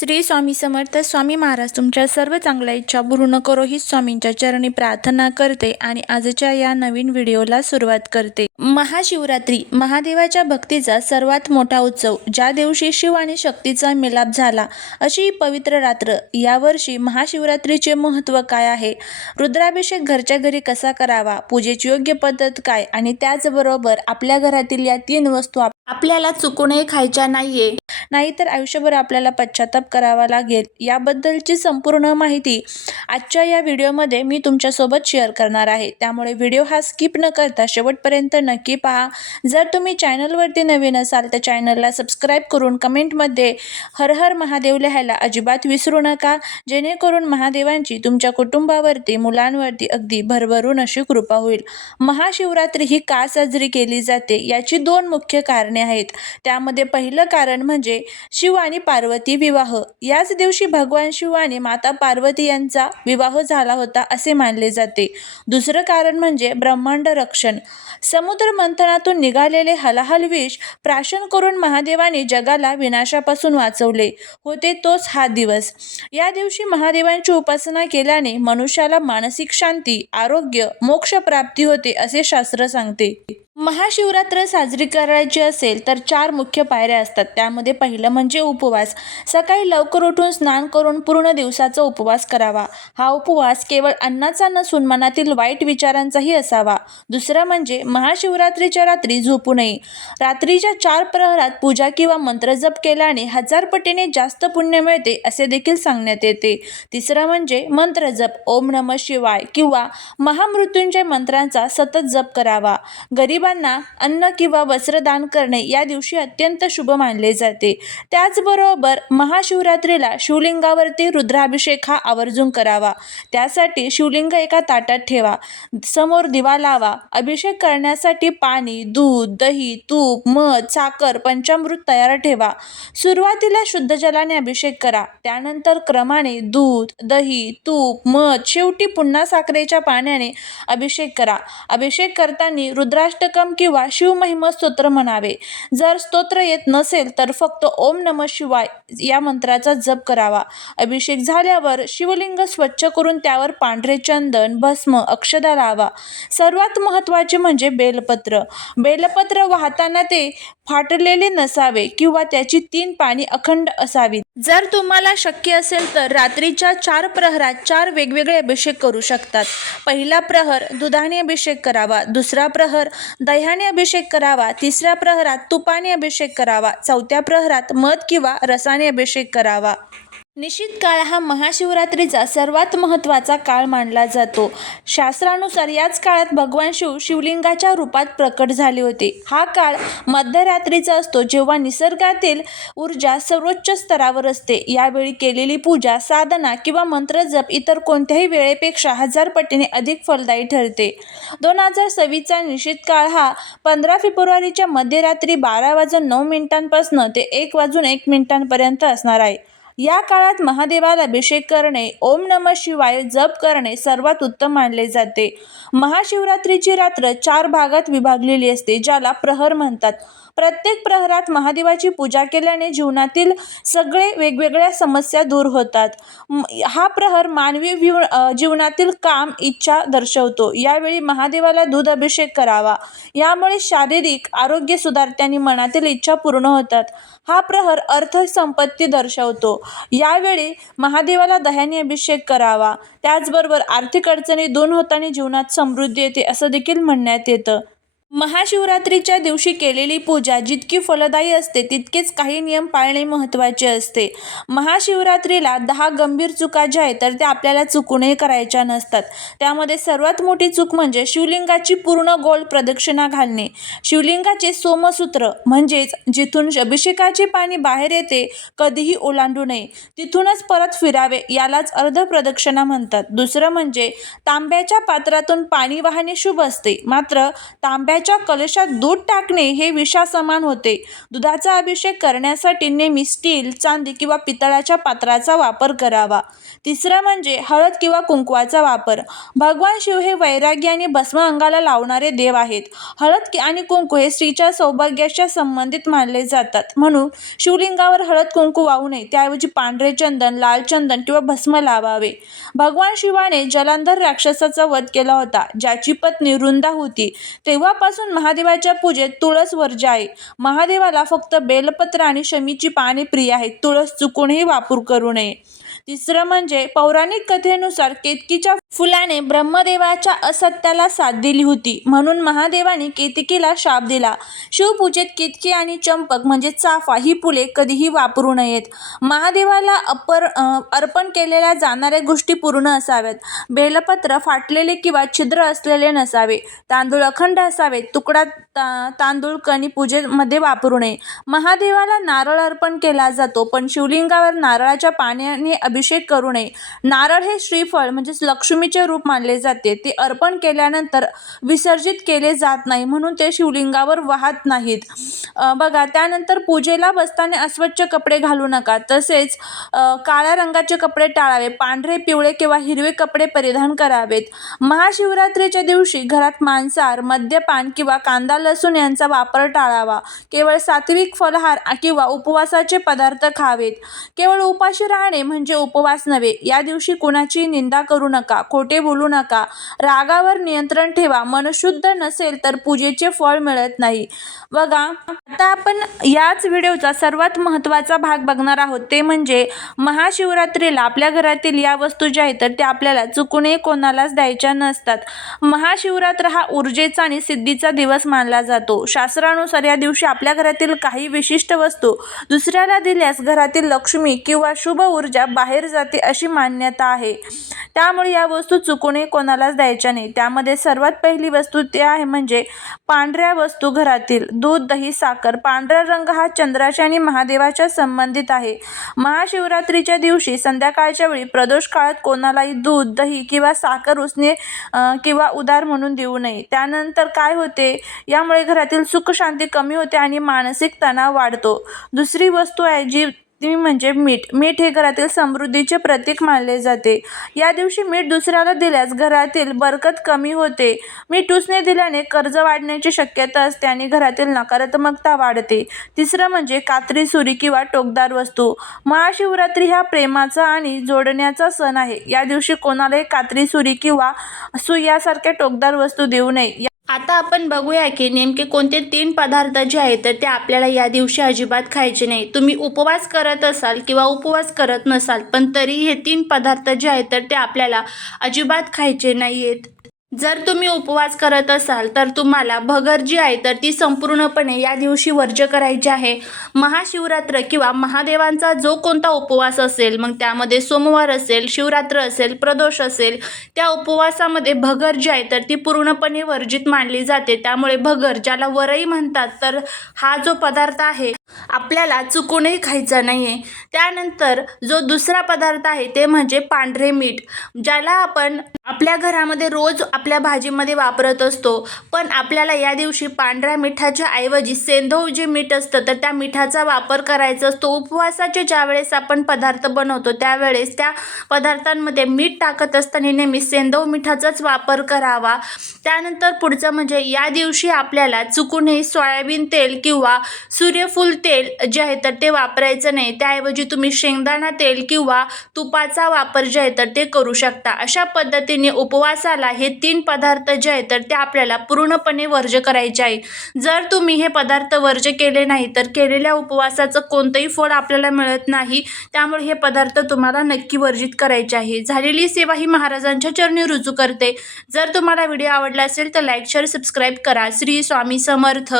श्री स्वामी समर्थ. स्वामी महाराज तुमच्या सर्व चांगल्या इच्छा पूर्ण करो ही स्वामींच्या चरणी प्रार्थना करते आणि आजच्या या नवीन व्हिडिओला सुरुवात करते. महाशिवरात्री महादेवाच्या भक्तीचा सर्वात मोठा उत्सव, ज्या दिवशी शिव आणि शक्तीचा मिलाप झाला अशी ही पवित्र रात्र. यावर्षी महाशिवरात्रीचे महत्त्व काय आहे, रुद्राभिषेक घरच्या घरी कसा करावा, पूजेची योग्य पद्धत काय आणि त्याचबरोबर आपल्या घरातील या 3 वस्तू आपल्याला चुकूनही खायच्या नाहीतर आयुष्यभर आपल्याला पश्चाताप करावा लागेल, याबद्दलची संपूर्ण माहिती आजच्या या व्हिडिओमध्ये मी तुमच्यासोबत शेअर करणार आहे. त्यामुळे व्हिडिओ हा स्किप न करता शेवटपर्यंत नक्की पहा. जर तुम्ही चॅनलवरती नवीन असाल तर चॅनलला सबस्क्राईब करून कमेंटमध्ये हर हर महादेव लिहायला अजिबात विसरू नका, जेणेकरून महादेवांची तुमच्या कुटुंबावरती, मुलांवरती अगदी भरभरून अशी कृपा होईल. महाशिवरात्री ही का साजरी केली जाते याची 2 मुख्य कारणे आहेत. त्यामध्ये पहिलं कारण म्हणजे शिव आणि पार्वती विवाह. याच दिवशी भगवान शिव आणि माता पार्वती यांचा विवाह झाला होता असे मानले जाते. दुसरं कारण म्हणजे ब्रह्मांड रक्षण. समुद्र मंथनातून निघालेले हलाहल विष प्राशन करून महादेवाने जगाला विनाशापासून वाचवले होते, तोच हा दिवस. या दिवशी महादेवांची उपासना केल्याने मनुष्याला मानसिक शांती, आरोग्य, मोक्ष प्राप्ती होते असे शास्त्र सांगते. महाशिवरात्र साजरी करायची असेल तर 4 मुख्य पायऱ्या असतात. त्यामध्ये पहिलं म्हणजे उपवास. सकाळी लवकर उठून स्नान करून पूर्ण दिवसाचा उपवास करावा. हा उपवास केवळ अन्नाचा नसून मनातील वाईट विचारांचाही असावा. दुसरं म्हणजे महाशिवरात्रीच्या रात्री झोपू नये. रात्रीच्या 4 प्रहरात पूजा किंवा मंत्रजप केल्याने 1000 पटीने जास्त पुण्य मिळते असे देखील सांगण्यात येते. तिसरं म्हणजे मंत्रजप. ओम नमः शिवाय किंवा महामृत्युंजय मंत्रांचा सतत जप करावा. गरीबांना अन्न किंवा वस्त्र दान करणे या दिवशी अत्यंत शुभ मानले जाते. त्याचबरोबर महाशिवरात्रीला शिवलिंगावरती रुद्राभिषेक हा आवर्जून करावा. त्यासाठी शिवलिंग एका ताटात ठेवा, समोर दिवा लावा. अभिषेक करण्यासाठी पाणी, दूध, दही, तूप, मध, साखर, पंचामृत तयार ठेवा. सुरुवातीला शुद्ध जलाने अभिषेक करा, त्यानंतर क्रमाने दूध, दही, तूप, मध, शेवटी पुन्हा साखरेच्या पाण्याने अभिषेक करा. अभिषेक करताना रुद्राष्टकम किंवा शिवमहिमा स्तोत्र म्हणावे. जर स्तोत्र येत नसेल तर फक्त ओम नमः शिवाय या मंत्राचा जप करावा. अभिषेक झाल्यावर शिवलिंग स्वच्छ करून त्यावर पांढरे चंदन, भस्म, अक्षता लावा. सर्वात महत्त्वाचे म्हणजे बेलपत्र. बेलपत्र वाहताना ते फाटलेले नसावे किंवा त्याची 3 पाने अखंड असावीत. जर तुम्हाला शक्य असेल तर रात्रीच्या 4 प्रहरात 4 वेगवेगळे अभिषेक करू शकतात. पहिला प्रहर दुधाने अभिषेक करावा, दुसरा प्रहर दह्याने अभिषेक करावा, तिसऱ्या प्रहरात तुपाने अभिषेक करावा, चौथ्या प्रहरात मध किंवा रसाने अभिषेक करावा. निश्चित काळ हा महाशिवरात्रीचा सर्वात महत्त्वाचा काळ मानला जातो. शास्त्रानुसार याच काळात भगवान शिव शिवलिंगाच्या रूपात प्रकट झाले होते. हा काळ मध्यरात्रीचा असतो, जेव्हा निसर्गातील ऊर्जा सर्वोच्च स्तरावर असते. यावेळी केलेली पूजा, साधना किंवा मंत्रजप इतर कोणत्याही वेळेपेक्षा 1000 पटीने अधिक फलदायी ठरते. 2026चा निश्चित काळ हा 15 फेब्रुवारीच्या मध्यरात्री 12:09 पासून ते 1:01 असणार आहे. या काळात महादेवाला अभिषेक करणे, ओम नमः शिवाय जप करणे सर्वात उत्तम मानले जाते. महाशिवरात्रीची रात्र 4 भागात विभागलेली असते, ज्याला प्रहर म्हणतात. प्रत्येक प्रहरात महादेवाची पूजा केल्याने जीवनातील सगळे वेगवेगळ्या समस्या दूर होतात. हा प्रहर मानवी जीवनातील काम, इच्छा दर्शवतो. यावेळी महादेवाला दूध अभिषेक करावा. यामुळे शारीरिक आरोग्य सुधारते आणि मनातील इच्छा पूर्ण होतात. हा प्रहर अर्थ संपत्ती दर्शवतो. यावेळी महादेवाला दह्याने अभिषेक करावा. त्याचबरोबर आर्थिक अडचणी दूर होताना जीवनात समृद्धी येते असं देखील म्हणण्यात येतं. महाशिवरात्रीच्या दिवशी केलेली पूजा जितकी फलदायी असते तितकेच काही नियम पाळणे महत्त्वाचे असते. महाशिवरात्रीला 10 गंभीर चुका ज्या आहेत तर त्या आपल्याला चुकूनही करायच्या नसतात. त्यामध्ये सर्वात मोठी चूक म्हणजे शिवलिंगाची पूर्ण गोल प्रदक्षिणा घालणे. शिवलिंगाचे सोमसूत्र म्हणजेच जिथून अभिषेकाची पाणी बाहेर येते कधीही ओलांडू नये, तिथूनच परत फिरावे, यालाच अर्धप्रदक्षिणा म्हणतात. दुसरं म्हणजे तांब्याच्या पात्रातून पाणी वाहणे शुभ असते, मात्र तांब्या दुधाच्या कलशात दूध टाकणे हे विषासमान होते. दुधाचा अभिषेक करण्यासाठी नेहमी स्टील, चांदी किंवा पितळाच्या पात्राचा वापर करावा. तिसरं म्हणजे हळद किंवा कुंकवाचा वापर. भगवान शिव हे वैराग्य आणि भस्म अंगाला लावणारे देव आहेत. हळद आणि कुंकू हे स्त्रीच्या सौभाग्याच्या संबंधित मानले जातात. म्हणून शिवलिंगावर हळद कुंकू वाहू नये. त्याऐवजी पांढरे चंदन, लाल चंदन किंवा भस्म लावावे. भगवान शिवाने जलंधर राक्षसाचा वध केला होता, ज्याची पत्नी वृंदा होती. तेव्हापासून महादेवाच्या पूजेत तुळस वर्ज्य आहे. महादेवाला फक्त बेलपत्र आणि शमीची पाने प्रिय आहेत. तुळस चुकूनही वापर करू नये. तिसरं म्हणजे पौराणिक कथेनुसार केतकीच्या फुलाने ब्रह्मदेवाच्या असत्याला साथ दिली होती, म्हणून महादेवाने केतकीला शाप दिला. शिवपूजेत केतकी आणि चंपक म्हणजे चाफा ही फुले कधीही वापरू नयेत. महादेवाला अर्पण केलेल्या जाणाऱ्या गोष्टी पूर्ण असाव्यात. बेलपत्र फाटलेले किंवा छिद्र असलेले नसावे. तांदूळ अखंड असावेत. तुकडा तांदूळ कणी पूजेमध्ये वापरू नये. महादेवाला नारळ अर्पण केला जातो, पण शिवलिंगावर नारळाच्या पाण्याने अभिषेक करू नये. नारळ हे श्रीफळ म्हणजे लक्ष्मीचे रूप मानले जाते. ते अर्पण केल्यानंतर विसर्जित केले जात नाही, म्हणून ते शिवलिंगावर वाहत नाहीत. बघा, त्यानंतर पूजेला बसताना अस्वच्छ कपडे घालू नका. तसेच काळ्या रंगाचे कपडे टाळावे. पांढरे, पिवळे किंवा हिरवे कपडे परिधान करावेत. महाशिवरात्रीच्या दिवशी घरात मांसाहार, मद्यपान किंवा कांदा लसूण यांचा वापर टाळावा. केवळ सात्विक फलाहार किंवा उपवासाचे पदार्थ खावेत. केवळ उपाशी राहणे म्हणजे उपवास नव्हे. या दिवशी कुणाची निंदा करू नका, खोटे बोलू नका. रागावर नियंत्रण ठेवा. मन शुद्ध नसेल तर पूजेचे फळ मिळत नाही. बघा, आता आपण याच व्हिडिओचा सर्वात महत्त्वाचा भाग बघणार आहोत, ते म्हणजे महाशिवरात्रीला आपल्या घरातील या वस्तू ज्या आहेत तर त्या आपल्याला चुकूनही कोणालाच द्यायच्या नसतात. महाशिवरात्र हा ऊर्जेचा आणि सिद्धीचा दिवस मानला जातो. शास्त्रानुसार या दिवशी आपल्या घरातील काही विशिष्ट वस्तू दुसऱ्याला दिल्यास घरातील लक्ष्मी किंवा शुभ ऊर्जा बाहेर जाते अशी मान्यता आहे. त्यामुळे या वस्तू चुकूनही कोणालाच द्यायच्या नाही. त्यामध्ये सर्वात पहिली वस्तू ते आहे म्हणजे पांढऱ्या वस्तू घरातील. दूध, दही, साखर. पांढरा रंग हा चंद्राच्या आणि महादेवाच्या संबंधित आहे. महाशिवरात्रीच्या दिवशी संध्याकाळच्या वेळी प्रदोष काळात कोणालाही दूध, दही किंवा साखर उसने किंवा उधार म्हणून देऊ नये. त्यानंतर काय होते, यामुळे घरातील सुख शांती कमी होते आणि मानसिक तणाव वाढतो. दुसरी वस्तू आहे जी ती म्हणजे मीठ. मीठ हे घरातील समृद्धीचे प्रतीक मानले जाते. या दिवशी मीठ दुसऱ्याला दिल्यास घरातील बरकत कमी होते. मीठ उसने दिल्याने कर्ज वाढण्याची शक्यता असते आणि घरातील नकारात्मकता वाढते. तिसरं म्हणजे कात्री, सुरी किंवा टोकदार वस्तू. महाशिवरात्री हा प्रेमाचा आणि जोडण्याचा सण आहे. या दिवशी कोणालाही कात्री, सुरी किंवा सुई यासारख्या टोकदार वस्तू देऊ नये. आता आपण बघूया की नेमके कोणते 3 पदार्थ जे आहेत तर ते आपल्याला या दिवशी अजिबात खायचे नाही. तुम्ही उपवास करत असाल किंवा उपवास करत नसाल, पण तरी हे 3 पदार्थ जे आहेत तर ते आपल्याला अजिबात खायचे नाही आहेत. जर तुम्ही उपवास करत असाल तर तुम्हाला भगर जी आहे तर ती संपूर्णपणे या दिवशी वर्ज्य करायची आहे. महाशिवरात्र किंवा महादेवांचा जो कोणता उपवास असेल, मग त्यामध्ये सोमवार असेल, शिवरात्र असेल, प्रदोष असेल, त्या उपवासामध्ये भगर जी आहे तर ती पूर्णपणे वर्जित मानली जाते. त्यामुळे भगर, ज्याला वरई म्हणतात, तर हा जो पदार्थ आहे आपल्याला चुकूनही खायचा नाही आहे. त्यानंतर जो दुसरा पदार्थ आहे ते म्हणजे पांढरे मीठ, ज्याला आपण आपल्या घरामध्ये रोज आपल्या भाजीमध्ये वापरत असतो. पण आपल्याला या दिवशी पांढऱ्या मिठाच्या ऐवजी सेंधव जे मीठ असतं तर त्या मिठाचा वापर करायचा असतो. उपवासाचे ज्यावेळेस आपण पदार्थ बनवतो त्यावेळेस त्या पदार्थांमध्ये मीठ टाकत असताना नेहमी सेंधव मिठाचाच वापर करावा. त्यानंतर पुढचं म्हणजे या दिवशी आपल्याला चुकूनही सोयाबीन तेल किंवा सूर्यफूल तेल जे आहे तर ते वापरायचं नाही. त्याऐवजी तुम्ही शेंगदाणा तेल किंवा तुपाचा वापर जे आहे तर ते करू शकता. अशा पद्धतीने उपवासाला हे 3 पदार्थ जे आहेत तर ते आपल्याला पूर्णपणे वर्ज्य करायचे आहे. जर तुम्ही हे पदार्थ वर्ज्य केले नाही तर केलेल्या उपवासाचं कोणतंही फळ आपल्याला मिळत नाही. त्यामुळे हे पदार्थ तुम्हाला नक्की वर्जित करायचे आहे. झालेली सेवा ही महाराजांच्या चरणी रुजू करते. जर तुम्हाला व्हिडिओ आवडला असेल तर लाईक, शेअर, सबस्क्राईब करा. श्री स्वामी समर्थ.